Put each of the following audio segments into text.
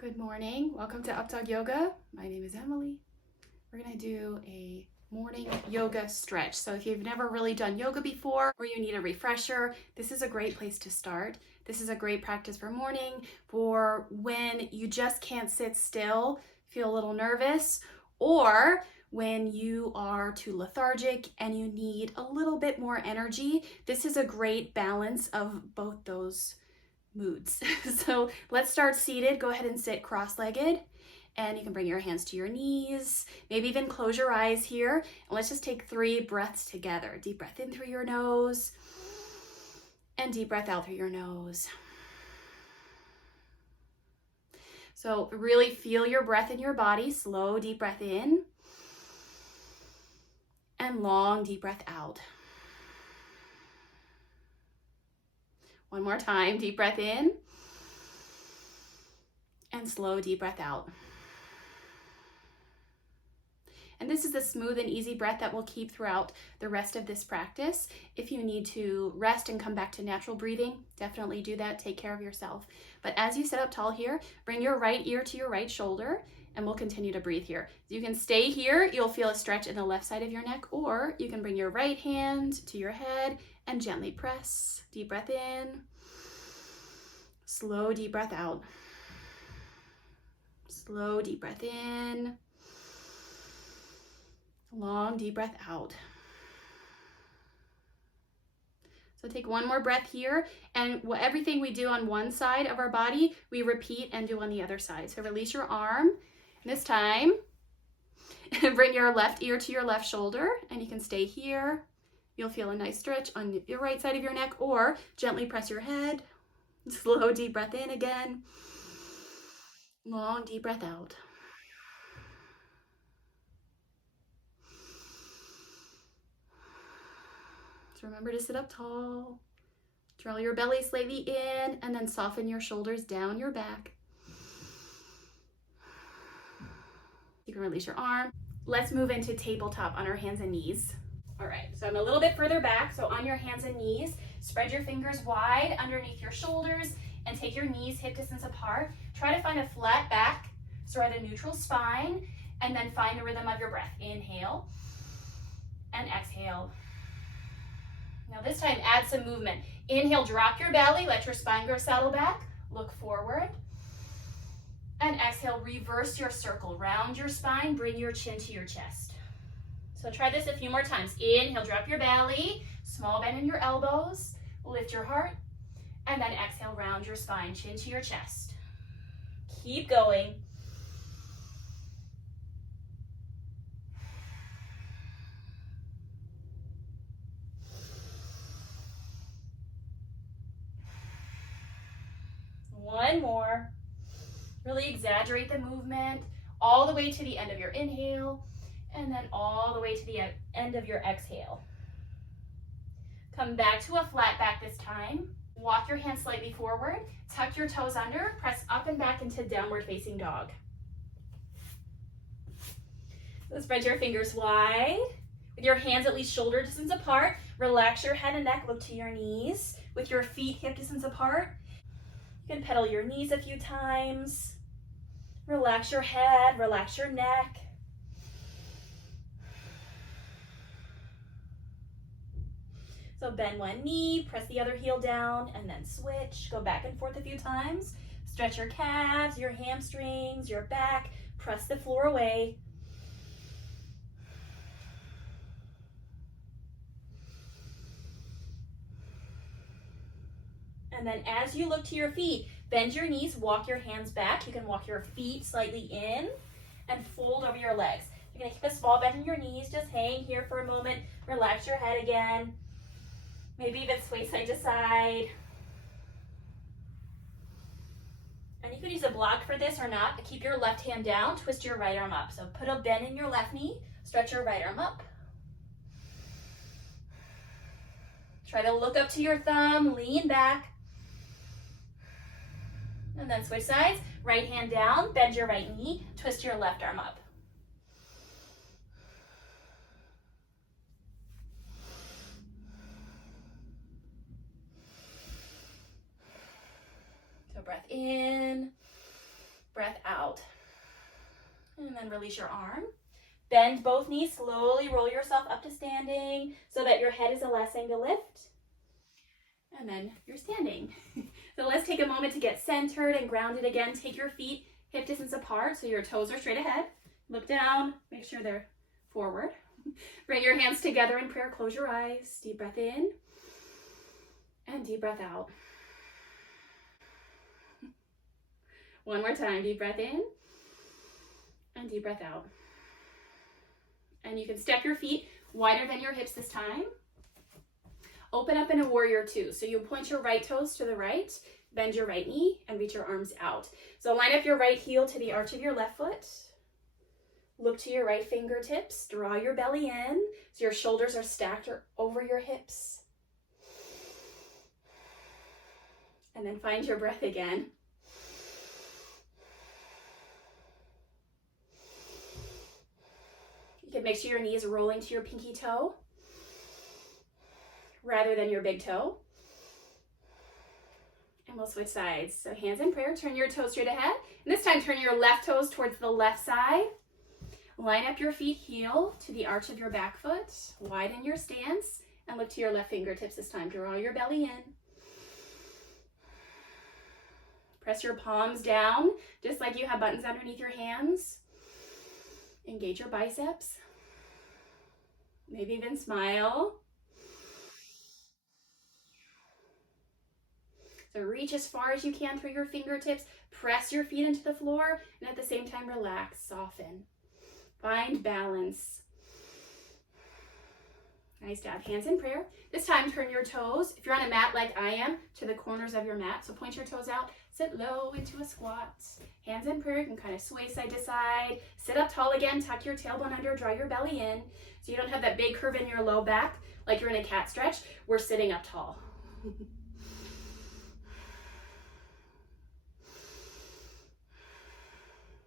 Good morning. Welcome to Updawg-Yoga. My name is Emily. We're going to do a morning yoga stretch. So if you've never really done yoga before or you need a refresher, this is a great place to start. This is a great practice for morning, for when you just can't sit still, feel a little nervous, or when you are too lethargic and you need a little bit more energy. This is a great balance of both those moods. So let's start seated. Go ahead and sit cross-legged, and you can bring your hands to your knees, maybe even close your eyes here. And let's just take 3 breaths together. Deep breath in through your nose and deep breath out through your nose. So really feel your breath in your body. Slow deep breath in and long deep breath out. One more time, deep breath in and slow deep breath out. And this is a smooth and easy breath that we'll keep throughout the rest of this practice. If you need to rest and come back to natural breathing, definitely do that. Take care of yourself. But as you sit up tall here, bring your right ear to your right shoulder, and we'll continue to breathe here. You can stay here. You'll feel a stretch in the left side of your neck, or you can bring your right hand to your head and gently press. Deep breath in, slow deep breath out. Slow deep breath in, long deep breath out. So take one more breath here, and everything we do on one side of our body, we repeat and do on the other side. So release your arm. This time, bring your left ear to your left shoulder, and you can stay here. You'll feel a nice stretch on your right side of your neck, or gently press your head. Slow deep breath in again. Long deep breath out. So remember to sit up tall. Draw your belly slightly in, and then soften your shoulders down your back. You can release your arm. Let's move into tabletop on our hands and knees. All right, so I'm a little bit further back. So on your hands and knees, spread your fingers wide underneath your shoulders and take your knees hip distance apart. Try to find a flat back, start a neutral spine, and then find the rhythm of your breath. Inhale and exhale. Now this time, add some movement. Inhale, drop your belly, let your spine go saddle back, look forward. And exhale, reverse your circle. Round your spine, bring your chin to your chest. So try this a few more times. Inhale, drop your belly, small bend in your elbows, lift your heart, and then exhale, round your spine, chin to your chest. Keep going. One more. Really exaggerate the movement all the way to the end of your inhale, and then all the way to the end of your exhale. Come back to a flat back this time. Walk your hands slightly forward, tuck your toes under, press up and back into downward facing dog. So spread your fingers wide. With your hands at least shoulder distance apart, relax your head and neck, look to your knees. With your feet hip distance apart, you can pedal your knees a few times. Relax your head, relax your neck. So bend one knee, press the other heel down, and then switch. Go back and forth a few times. Stretch your calves, your hamstrings, your back. Press the floor away. And then as you look to your feet, bend your knees, walk your hands back. You can walk your feet slightly in and fold over your legs. You're gonna keep a small bend in your knees, just hang here for a moment. Relax your head again. Maybe even sway side to side. And you could use a block for this or not. Keep your left hand down, twist your right arm up. So put a bend in your left knee, stretch your right arm up. Try to look up to your thumb, lean back. And then switch sides, right hand down, bend your right knee, twist your left arm up. So breath in Breath out. And then release your arm. Bend both knees, slowly roll yourself up to standing so that your head is the last thing to lift. And then you're standing. So let's take a moment to get centered and grounded again. Take your feet hip distance apart so your toes are straight ahead. Look down, make sure they're forward. Bring your hands together in prayer, close your eyes. Deep breath in and deep breath out. One more time, deep breath in and deep breath out. And you can step your feet wider than your hips this time. Open up in a warrior two. So you point your right toes to the right, bend your right knee, and reach your arms out. So line up your right heel to the arch of your left foot. Look to your right fingertips. Draw your belly in so your shoulders are stacked or over your hips. And then find your breath again. You can make sure your knee is rolling to your pinky toe rather than your big toe. And we'll switch sides. So hands in prayer, turn your toes straight ahead. And this time turn your left toes towards the left side. Line up your feet heel to the arch of your back foot. Widen your stance and look to your left fingertips this time. Draw your belly in. Press your palms down, just like you have buttons underneath your hands. Engage your biceps. Maybe even smile. So reach as far as you can through your fingertips. Press your feet into the floor and at the same time relax, soften. Find balance. Nice job. Hands in prayer. This time turn your toes, if you're on a mat like I am, to the corners of your mat. So point your toes out, sit low into a squat. Hands in prayer, you can kind of sway side to side. Sit up tall again, tuck your tailbone under, draw your belly in. So you don't have that big curve in your low back like you're in a cat stretch. We're sitting up tall.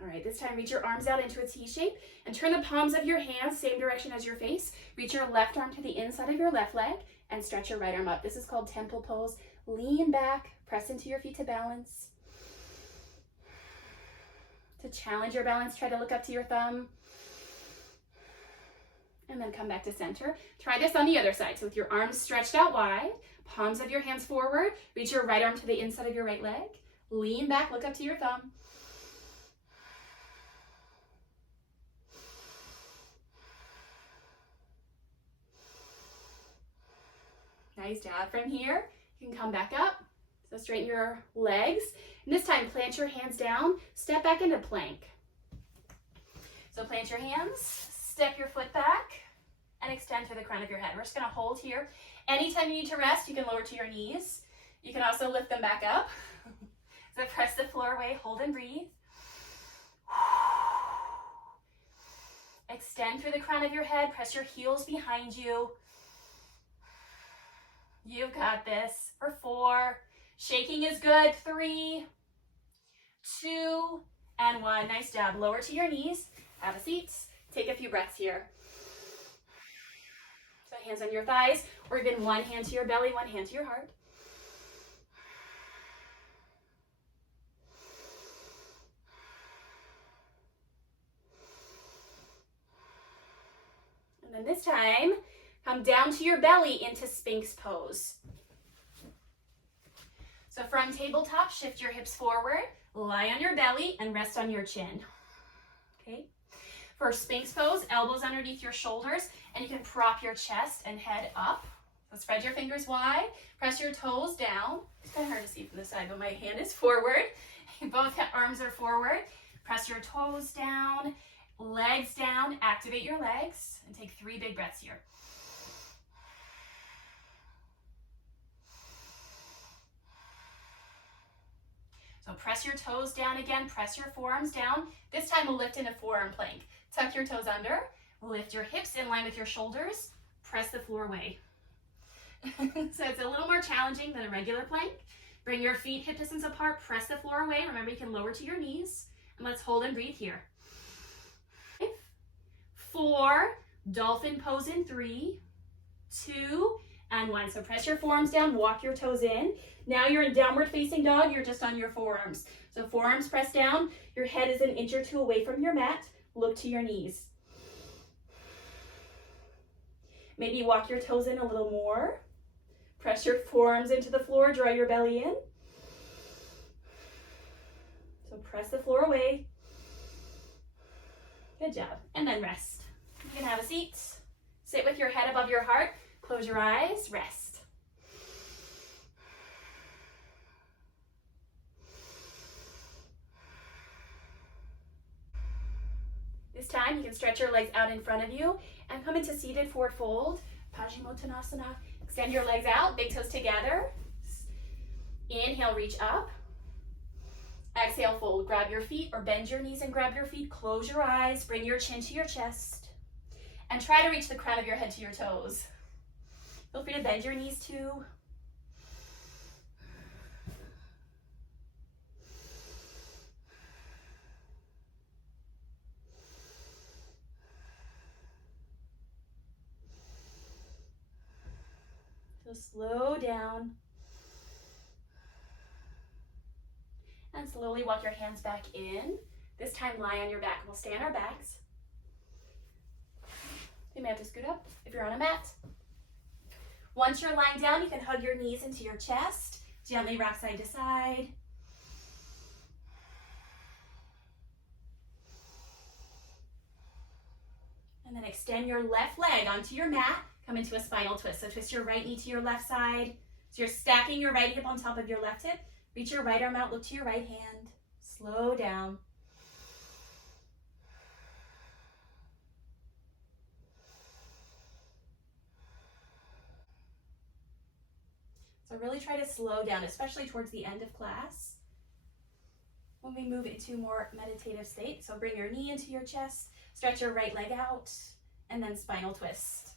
All right, this time reach your arms out into a T shape and turn the palms of your hands same direction as your face. Reach your left arm to the inside of your left leg and stretch your right arm up. This is called temple pose. Lean back, press into your feet to balance. To challenge your balance, try to look up to your thumb. And then come back to center. Try this on the other side. So with your arms stretched out wide, palms of your hands forward, reach your right arm to the inside of your right leg. Lean back, look up to your thumb. Nice job. From here, you can come back up. So straighten your legs. And this time, plant your hands down, step back into plank. So plant your hands, step your foot back, and extend to the crown of your head. We're just gonna hold here. Anytime you need to rest, you can lower to your knees. You can also lift them back up. So press the floor away, hold and breathe. Extend through the crown of your head, press your heels behind you. You've got this. For 4, shaking is good. 3, 2, and 1. Nice job. Lower to your knees, have a seat. Take a few breaths here. So hands on your thighs, or even one hand to your belly, one hand to your heart. And then this time, come down to your belly into Sphinx pose. So from tabletop, shift your hips forward, lie on your belly, and rest on your chin. Okay. For Sphinx pose, elbows underneath your shoulders, and you can prop your chest and head up. So spread your fingers wide, press your toes down. It's kind of hard to see from the side, but my hand is forward. Both arms are forward. Press your toes down, legs down, activate your legs, and take 3 big breaths here. So press your toes down again, press your forearms down. This time we'll lift in a forearm plank. Tuck your toes under, lift your hips in line with your shoulders, press the floor away. So it's a little more challenging than a regular plank. Bring your feet hip distance apart, press the floor away. Remember, you can lower to your knees. And let's hold and breathe here. 5, 4, dolphin pose in 3, 2, and 1. So press your forearms down, walk your toes in. Now you're in downward facing dog, you're just on your forearms. So forearms press down, your head is 1 inch or 2 away from your mat, look to your knees. Maybe walk your toes in a little more. Press your forearms into the floor, draw your belly in. So press the floor away. Good job. And then rest. You can have a seat. Sit with your head above your heart. Close your eyes, rest. This time you can stretch your legs out in front of you and come into seated forward fold. Paschimottanasana. Extend your legs out, big toes together. Inhale, reach up. Exhale, fold. Grab your feet or bend your knees and grab your feet. Close your eyes, bring your chin to your chest. And try to reach the crown of your head to your toes. Feel free to bend your knees too. So slow down. And slowly walk your hands back in. This time lie on your back. We'll stay on our backs. You may have to scoot up if you're on a mat. Once you're lying down, you can hug your knees into your chest. Gently rock side to side. And then extend your left leg onto your mat. Come into a spinal twist. So twist your right knee to your left side. So you're stacking your right hip on top of your left hip. Reach your right arm out, look to your right hand. Slow down. So really try to slow down, especially towards the end of class, when we move into more meditative state. So bring your knee into your chest, stretch your right leg out, and then spinal twist.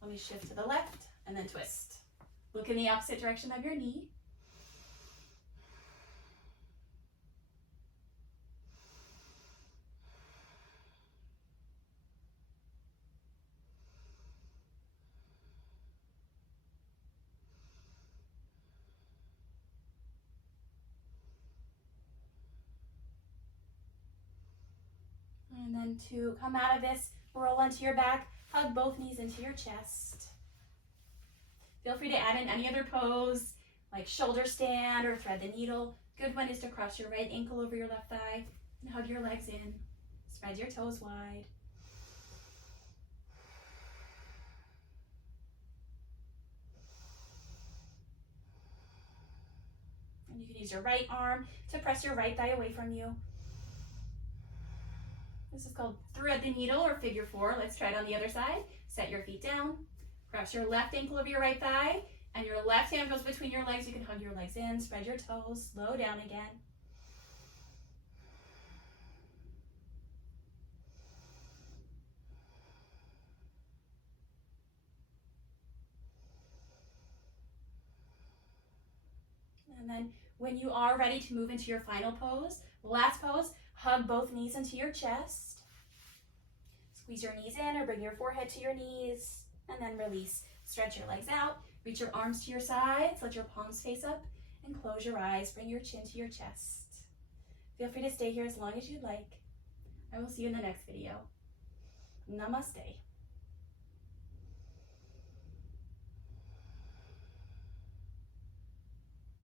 Let me shift to the left and then twist. Look in the opposite direction of your knee. And then to come out of this, roll onto your back, hug both knees into your chest. Feel free to add in any other pose, like shoulder stand or thread the needle. Good one is to cross your right ankle over your left thigh and hug your legs in. Spread your toes wide. And you can use your right arm to press your right thigh away from you. This is called thread the needle or figure 4. Let's try it on the other side. Set your feet down. Cross your left ankle over your right thigh, and your left hand goes between your legs. You can hug your legs in, spread your toes, slow down again. And then when you are ready to move into your final pose, last pose, hug both knees into your chest. Squeeze your knees in or bring your forehead to your knees, and then release. Stretch your legs out, reach your arms to your sides, let your palms face up, and close your eyes. Bring your chin to your chest. Feel free to stay here as long as you'd like. I will see you in the next video. Namaste.